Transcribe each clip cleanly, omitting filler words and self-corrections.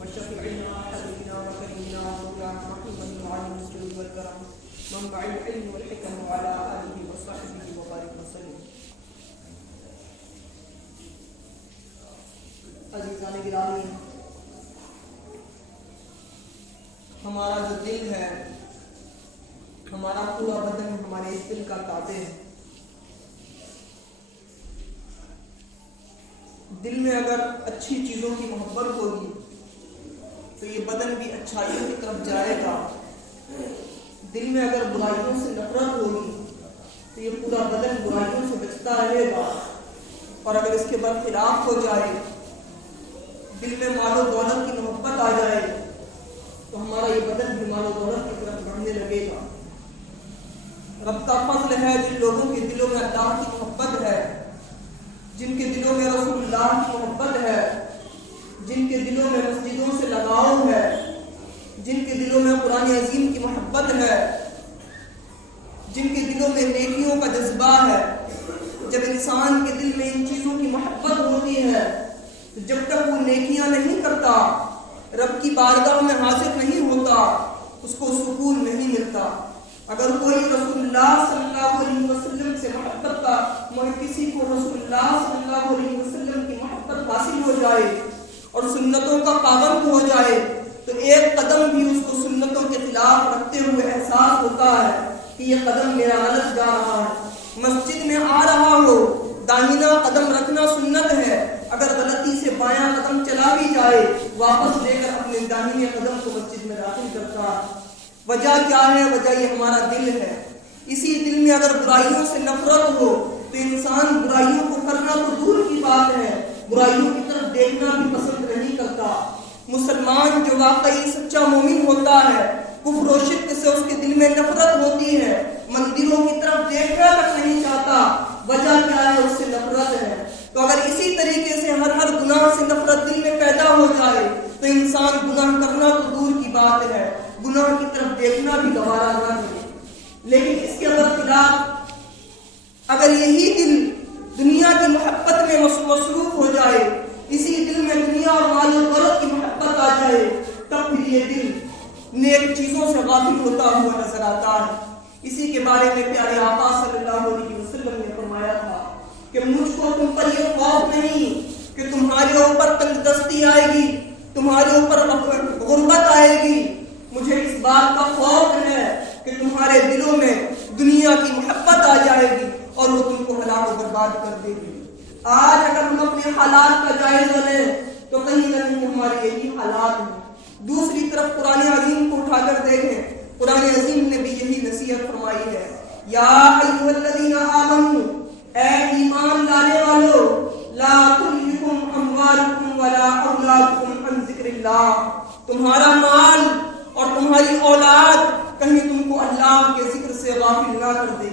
وشفيعنا وحبيبنا وكريمنا ومولانا محمد وعلى الجود والكرم منبع العلم والحكم وعلى آله وصحبه وبارك وسلم. عزیزان گرامی، ہمارا جو دل ہے، ہمارا پورا بدن ہمارے اس دل کا تابع ہے. دل میں اگر اچھی چیزوں کی محبت ہوگی تو یہ بدن بھی اچھائیوں کی طرف جائے گا. دل میں اگر برائیوں سے نفرت ہوگی تو یہ پورا بدن برائیوں سے بچتا رہے گا. اور اگر اس کے برخلاف ہو جائے، دل میں مال و دولت کی محبت آ جائے تو ہمارا یہ بدن بھی مال و دولت کی طرف بڑھنے لگے گا. رب کا فضل ہے جن لوگوں کے دلوں میں اللہ کی محبت ہے، جن کے دلوں میں رسول اللہ کی محبت ہے، جن کے دلوں میں مسجدوں سے لگاؤ ہے، جن کے دلوں میں قرآن عظیم کی محبت ہے، جن کے دلوں میں نیکیوں کا جذبہ ہے. جب انسان کے دل میں ان چیزوں کی محبت ہوتی ہے تو جب تک وہ نیکیاں نہیں کرتا، رب کی بارگاہ میں حاضر نہیں ہوتا، اس کو سکون نہیں ملتا. اگر کوئی رسول اللہ صلی اللہ علیہ وسلم سے محبت کا کسی کو رسول اللہ صلی اللہ علیہ وسلم کی محبت حاصل ہو جائے اور سنتوں کا پابند ہو جائے تو ایک قدم بھی اس کو سنتوں کے خلاف رکھتے ہوئے احساس ہوتا ہے کہ یہ قدم میرا غلط جا رہا ہے. مسجد میں آ رہا ہو، داہنا قدم رکھنا سنت ہے، اگر غلطی سے بایاں قدم چلا بھی جائے واپس لے کر اپنے داہنے قدم کو مسجد میں داخل کرتا ہے. وجہ کیا ہے؟ وجہ یہ ہمارا دل ہے. اسی دل میں اگر برائیوں سے نفرت ہو تو انسان برائیوں کو کرنا تو دور کی بات ہے، برائیوں کی طرف دیکھنا بھی پسند نہیں کرتا. مسلمان جو واقعی سچا مومن ہوتا ہے، کفر و شرک سے اس کے دل میں نفرت ہوتی ہے، مندروں کی طرف دیکھنا تک نہیں چاہتا. وجہ کیا ہے؟ اس سے نفرت ہے. تو اگر اسی طریقے سے ہر گناہ سے نفرت دل میں پیدا ہو جائے تو انسان گناہ کرنا تو دور کی بات ہے، گناہ کی طرف دیکھنا بھی گوارا نہ کرے. لیکن اس کے برخلاف اگر یہی دل دنیا کی محبت میں مصروف ہو جائے، اسی دل میں دنیا اور مال و دولت کی محبت آ جائے، تب پھر یہ دل نیک چیزوں سے غافل ہوتا ہوا نظر آتا ہے. اسی کے بارے میں پیارے آقا صلی اللہ علیہ وسلم نے فرمایا تھا کہ مجھ کو تم پر یہ خوف نہیں کہ تمہارے اوپر تنگ دستی آئے گی، تمہارے اوپر غربت آئے گی. مجھے اس بات کا خوف ہے کہ تمہارے دلوں میں دنیا کی محبت آ جائے گی اور وہ تم کو ہلاک و برباد کر دے گی. آج اگر ہم اپنے حالات کا جائزہ لیں تو کہیں نہ کہیں ہمارے یہی حالات ہیں. دوسری طرف قرآن عظیم کو اٹھا کر دیکھیں، قرآن عظیم نے بھی یہی نصیحت فرمائی ہے. یا ایھا الذین آمنوا، اے ایمان لانے والو، لا تلہکم اموالکم ولا اولادکم عن ذکر اللہ، تمہارا مال اور تمہاری اولاد کہیں تم کو اللہ کے ذکر سے غافل نہ کر دے.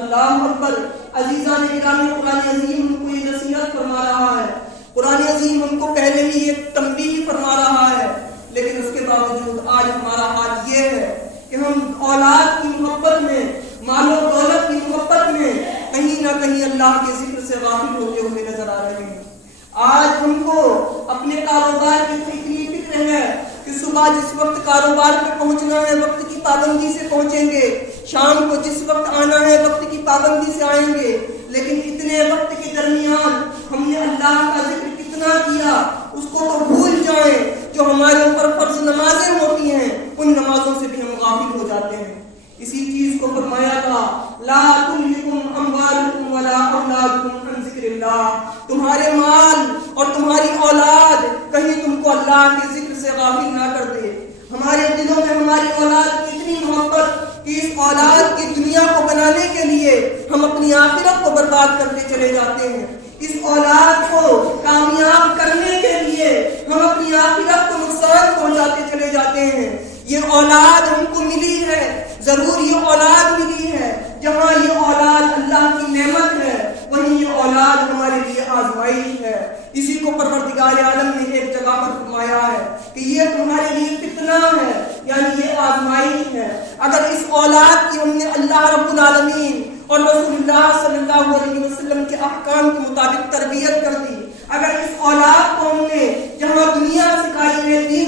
اللہ اکبر. عزیزان گرامی، قرآن عظیم ہم کو یہ نصیحت فرما رہا ہے، قرآن عظیم ہم کو پہلے ہی ایک تنبیہ فرما رہا ہے، لیکن اس کے باوجود آج ہمارا حال یہ ہے کہ ہم اولاد کی محبت میں، مال و دولت کی محبت میں کہیں نہ کہیں اللہ کے ذکر سے غافل ہوتے ہوئے نظر آ رہے ہیں. آج ہم کو اپنے کاروبار کی اتنی فکر ہے کہ صبح جس وقت کاروبار پہ پہنچنا ہے وقت کی پابندی سے پہنچیں گے، شام کو جس وقت آنا ہے وقت کی پابندی سے آئیں گے. لیکن اتنے وقت کے درمیان ہم نے اللہ کا ذکر کتنا کیا اس کو تو بھول جائیں. جو ہمارے اوپر فرض نمازیں ہوتی ہیں ان نمازوں سے بھی ہم غافل ہو جاتے ہیں. اسی چیز کو فرمایا تھا، لا تلہکم اموالکم ولا اولادکم عن ذکر اللہ، تمہارے مال اور تمہاری اولاد کہیں تم کو اللہ کے ذکر سے غافل نہ کر دے. ہمارے دلوں میں ہماری اولاد کی اتنی محبت کہ اس اولاد کی دنیا کو بنانے کے لیے ہم اپنی آخرت کو برباد کرتے چلے جاتے ہیں. اس اولاد کو کامیاب کرنے کے لیے ہم اپنی آخرت کو نقصان پہنچاتے چلے جاتے ہیں. یہ اولاد ہم کو ملی ہے، ضرور یہ اولاد ملی ہے. جہاں یہ اولاد اللہ کی نعمت ہے وہیں یہ اولاد ہمارے لیے آزمائش ہے. اسی کو پروردگار عالم نے ایک جگہ پر فرمایا ہے کہ یہ تمہارے لیے فتنہ ہے، یعنی یہ آزمائش ہے. اگر اس اولاد کی ہم نے اللہ رب العالمین اور رسول اللہ صلی اللہ علیہ وسلم کے احکام کے مطابق تربیت کر دی، اگر اس اولاد کو ہم نے جہاں دنیا سکھائی ہے، دین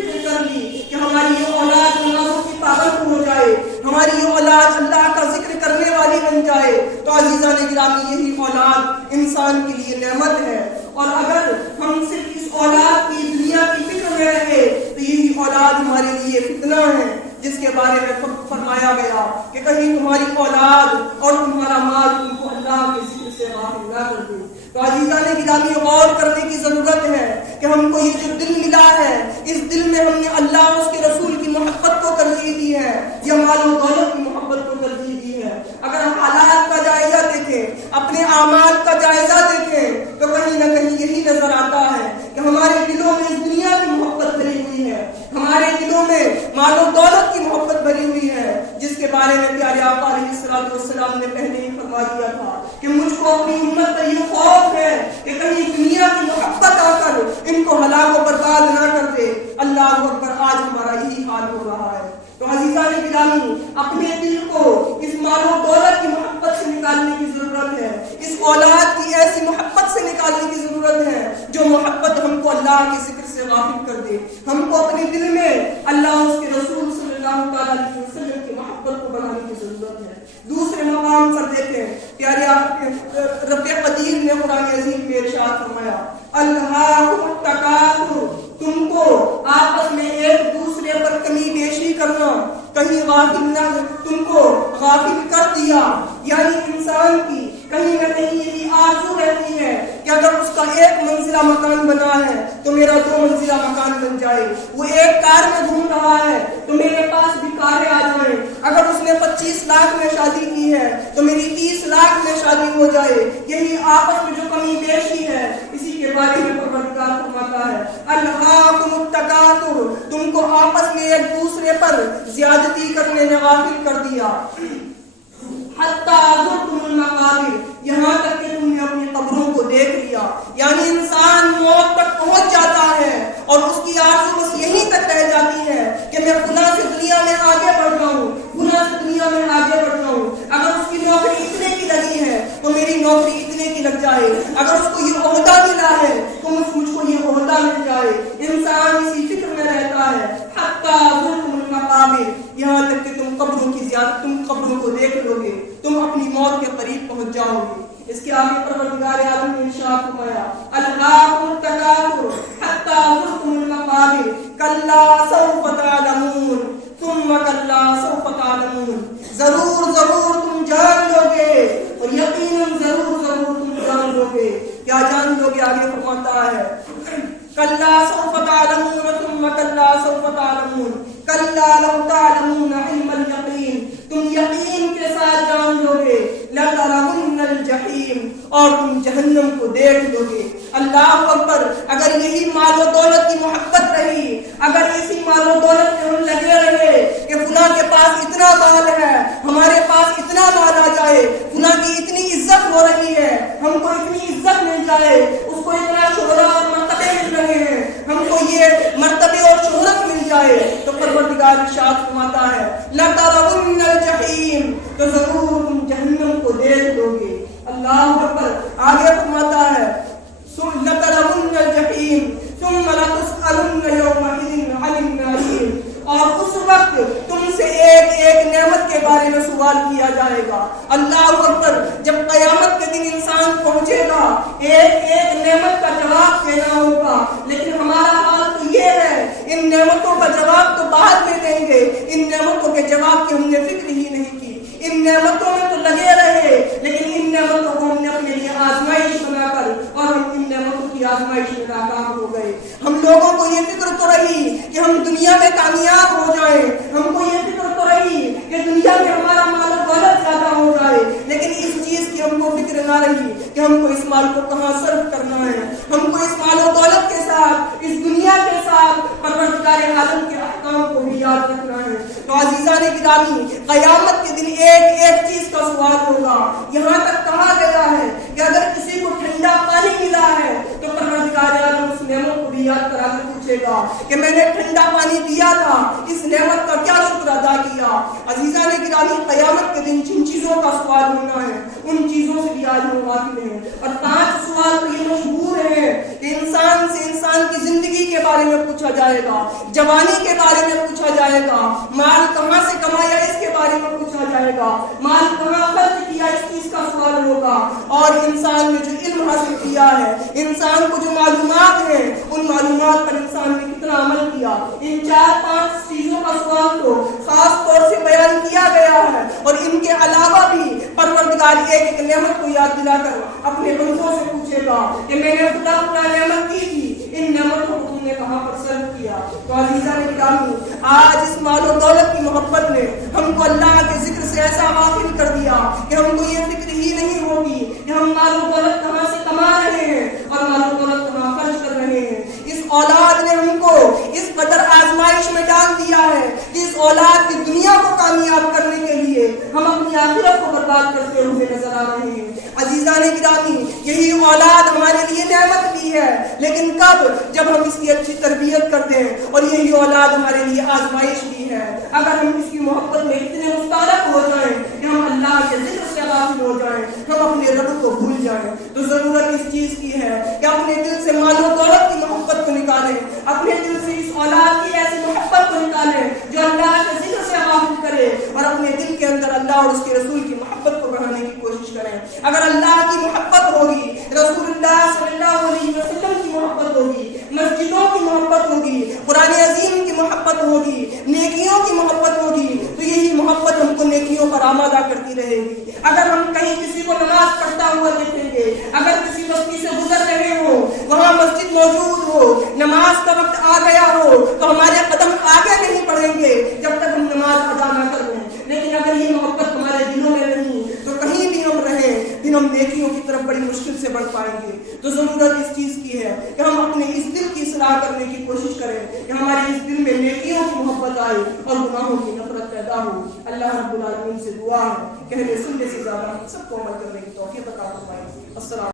فکر کر لی کہ ہماری یہ اولاد نمازوں کی پابند ہو جائے، ہماری یہ اولاد اللہ کا ذکر کرنے والی بن جائے، تو عزیزان گرامی یہی اولاد انسان کے لیے نعمت ہے۔ اور اگر ہم صرف اس اولاد کی دنیا کی فکر میں رہے تو یہی اولاد ہمارے لیے فتنہ ہے، جس کے بارے میں فرمایا گیا کہ کہیں تمہاری اولاد اور تمہارا مال تم کو اللہ کے ذکر سے غافل نہ کر دے۔ تو عزیزان گرامی غور کرنے کی ضرورت ہے کہ ہم کو یہ جو دل ملا ہے، اس دل میں ہم نے اللہ اور اس کے رسول کی محبت کو ترجیح دی ہے یا مال و دولت کی محبت کو ترجیح دی ہے؟ اگر ہم حالات کا جائزہ دیکھیں، اپنے اعمال کا جائزہ دیکھیں، تو کہیں نہ کہیں یہی نظر آتا ہے کہ ہمارے دلوں میں اس دنیا کی محبت بھری ہوئی ہے، ہمارے دلوں میں مال و دولت کی محبت بھری ہوئی ہے، جس کے بارے میں پیارے آقا علیہ الصلوۃ والسلام نے پہلے ہی فرما دیا تھا کہ مجھ کو اپنی امت پر یہ خوف ہے کہ کہیں دنیا کی محبت آ کر ان کو ہلاک و برباد نہ کر دے۔ اللہ اکبر، آج ہمارا یہی حال ہو رہا ہے۔ تو عزیزان گرامی، اپنے دل کو اس مال و دولت کی محبت سے نکالنے کی ضرورت ہے، اس اولاد کی ایسی محبت سے نکالنے کی ضرورت ہے جو محبت ہم کو اللہ کے ذکر سے غافل کر دے۔ ہم کو اپنے دل میں اللہ اور اس کے رسول صلی اللہ تعالیٰ علیہ وسلم کی محبت کو بڑھانے کی ضرورت ہے۔ دوسرے مقام پر دیکھیں، پیارے رب قدیر نے قرآن عظیم میں ارشاد فرمایا، الہاکم التکاثر، تم کو آپس میں ایک دوسرے پر کمی بیشی کرنا، کہیں غافل نہ، تم کو غافل کر دیا۔ یعنی انسان کی کہیں نہ کہیں یہی آرزو رہتی ہے کہ اگر اس کا ایک منزلہ مکان بنا ہے تو میرا 2 منزلہ مکان بن جائے، وہ ایک کار میں گھوم رہا ہے تو میرے پاس بھی کاریں آ جائیں، اگر اس نے 25 لاکھ میں شادی کی ہے تو میری 30 لاکھ میں شادی ہو جائے۔ یہی آپس میں جو کمی بیشی ہے، اسی کے بارے میں پروردگار فرماتا ہے، الہاکم التکاثر، تم کو آپس میں ایک دوسرے پر زیادتی کرنے نے غافل کر دیا، حتی زرتم المقابر، یہاں تک کہ تم نے اپنی قبروں کو دیکھ لیا۔ یعنی انسان موت تک پہنچ جاتا ہے اور اس کی آرزو بس یہیں تک رہ جاتی ہے کہ میں فلاں سے دنیا میں آگے بڑھ رہا ہوں، فلاں سے دنیا میں آگے بڑھ رہا ہوں، اگر اس کی نوکری اتنے کی لگی ہے تو میری نوکری اتنے کی لگ جائے، اگر اس کو یہ عہدہ ملا ہے تو مجھ کو یہ عہدہ مل جائے۔ انسان اسی فکر میں رہتا ہے، حتی زرتم المقابر، یہاں تک کہ تم قبروں کو دیکھ لو گے، تم اپنی موت کے قریب پہنچ جاؤ گے۔ اس کے آگے پروردگار عالم نے ارشاد فرمایا، الہاکم التکاثر حتی زرتم المقابر کلا سوف تعلمون ثم کلا سوف تعلمون، ضرور تم جان لو گے اور یقیناً ضرور تم جان لو گے۔ کیا جان لو گے؟ آگے فرماتا ہے، کلا سوف تعلمون ثم کلا سوف تعلمون کلا لو تعلمون علم الیقین، تم یقین کے ساتھ جان لو گے، لترون الجحیم، اور تم جہنم کو دیکھ لو گے۔ اللہ اکبر، اگر یہی مال و دولت کی محبت رہی، اگر اسی مال و دولت میں ہم لگے رہے کہ فلاں کے پاس اتنا مال ہے، ہمارے پاس اتنا مال آ جائے، فلاں کی اتنی عزت ہو رہی ہے، ہم کو اتنی عزت مل جائے، اس کو اتنا شہرت اور مرتبے مل رہے ہیں، ہم کو یہ مرتبے اور شہرت مل جائے، تو پروردگار ارشاد فرماتا ہے، لترون الجحیم، تو ضرور تم جہنم کو دیکھ لو گے۔ اللہ اکبر، آگے فرماتا ہے، لترون الجحیم ثم لتسألن یومئذ عن النعیم، اور اس وقت تم سے ایک ایک نعمت کے بارے میں سوال کیا جائے گا۔ اللہ اکبر، جب قیامت کے دن انسان پہنچے گا، ایک ایک نعمت کا جواب دینا ہوگا، لیکن ہمارا حال تو یہ ہے، ان نعمتوں کا جواب تو بعد میں دیں گے، ان نعمتوں کے جواب کی ہم نے فکر ہی نہیں کی، ان نعمتوں میں تو لگے رہے، لیکن ان نعمتوں کو ہم نے اپنے لیے آزمائش بنا کر اور ہم ان نعمتوں کی آزمائش میں ناکام ہو گئے۔ ہم لوگوں کو یہ فکر تو رہی کہ ہم دنیا میں کامیاب ہو جائیں، ہم کو یہ فکر تو رہی کہ دنیا میں ہمارا مال و دولت زیادہ ہو جائے، لیکن اس چیز کی ہم کو فکر نہ رہی کہ ہم کو اس مال کو کہاں صرف کرنا ہے، ہم کو اس مال و دولت کے ساتھ، اس دنیا کے ساتھ پروردگار عالم کے احکام کو بھی یاد رکھنا ہے۔ تو عزیزان گرامی، قیامت کے دن ایک ایک چیز کا سوال ہوگا۔ یہاں تک کہا گیا ہے کہ اگر کسی کو ٹھنڈا پانی ملا ہے تو پروردگار عالم اس نعمت کو بھی یاد کرا کے پوچھے گا کہ میں نے ٹھنڈا پانی دیا تھا، اس نعمت کا کیا شکر ادا کیا۔ عزیزان گرامی، قیامت کے دن جن چیزوں کا سوال ہونا ہے ان چیزوں سے بھی آج ہم غافل ہیں. اور 5 سوال تو یہ مشہور ہیں کہ انسان سے انسان کی زندگی کے بارے میں پوچھا جائے گا, جوانی کے بارے میں پوچھا جائے گا, مال کہاں سے کمایا اس کے بارے میں پوچھا جائے گا, مال کہاں خرچ کیا اس چیز کا سوال ہوگا, اور انسان نے جو علم حاصل کیا ہے, انسان کو جو معلومات ہیں, ان معلومات پر انسان نے کتنا عمل کیا, ان 4-5 چیزوں کا سوال تو خاص طور سے بیان کیا گیا ہے. اور ان کے علاوہ بھی پروردگار ایک نعمت کو یاد دلا کر اپنے بندوں سے پوچھے گا کہ میں نے خدا نعمت کی تھی, ان نعمتوں کو تم نے کہاں پر صرف کیا. تو عزیزان گرامی, آج اس مال و دولت کی محبت نے ہم کو اللہ کے ذکر سے ایسا غافل کر دیا کہ ہم کو یہ فکر ہی نہیں ہوگی کہ ہم مال و دولت کہاں سے کما رہے ہیں اور مال و دولت کہاں خرچ کر رہے ہیں. اس اولاد نے ہم کو اس قدر آزمائش میں ڈال دیا ہے کہ اس اولاد کی دنیا کو کامیاب کرنے کے لیے ہم اپنی آخرت کو برباد کرتے ہوئے نظر آ رہے ہیں. عزیزان گرامی, یہی اولاد ہمارے لیے نعمت بھی ہے, لیکن کب؟ جب ہم اس کی اچھی تربیت کر دیں. اور یہی اولاد ہمارے لیے آزمائش بھی ہے. اگر ہم اس کی محبت میں اتنے مستغرق ہو جائیں کہ ہم اللہ کے ذکر سے غافل ہو جائیں, ہم اپنے رب کو بھول جائیں, تو ضرورت اس چیز کی ہے کہ اپنے دل سے مال و دولت کی محبت کو نکالیں, اپنے دل سے اس اولاد کی ایسی محبت کو نکالیں جو اللہ کے ذکر سے غافل کرے, اور اپنے دل کے اندر اللہ اور اس کے رسول کی محبت کو بڑھانے کی کوشش کریں. اگر اللہ کی محبت ہوگی, رسول اللہ صلی اللہ علیہ وسلم کی محبت ہوگی, مسجدوں کی محبت ہوگی, قرآن عظیم کی محبت ہوگی, نیکیوں کی محبت ہوگی, تو یہی محبت ہم کو نیکیوں پر آمادہ کرتی رہے گی. اگر ہم کہیں کسی کو نماز پڑھتا ہوا دیکھیں گے, اگر کسی بستی سے گزر رہے ہوں, وہاں مسجد موجود ہو, نماز کا وقت آ گیا ہو, تو ہمارے قدم آگے نہیں بڑھیں گے جب تک ہم نماز ادا نہ کر لیں. لیکن اگر یہ محبت ہمارے دلوں میں نہیں تو کہیں بھی ہم رہیں, پھر ہم نیکیوں کی طرف بڑی مشکل سے بڑھ پائیں گے. تو ضرورت اس چیز کی ہے کہ ہم اپنے اس دل کی اصلاح کرنے کی کوشش کریں کہ ہمارے اس دل میں نیکیوں کی محبت آئے اور گناہوں کی نفرت پیدا ہو. اللہ رب العالمین سے دعا ہے کہ ہمیں سننے سے زیادہ سب کو عمل کرنے کی توفیق عطا فرمائے. السلام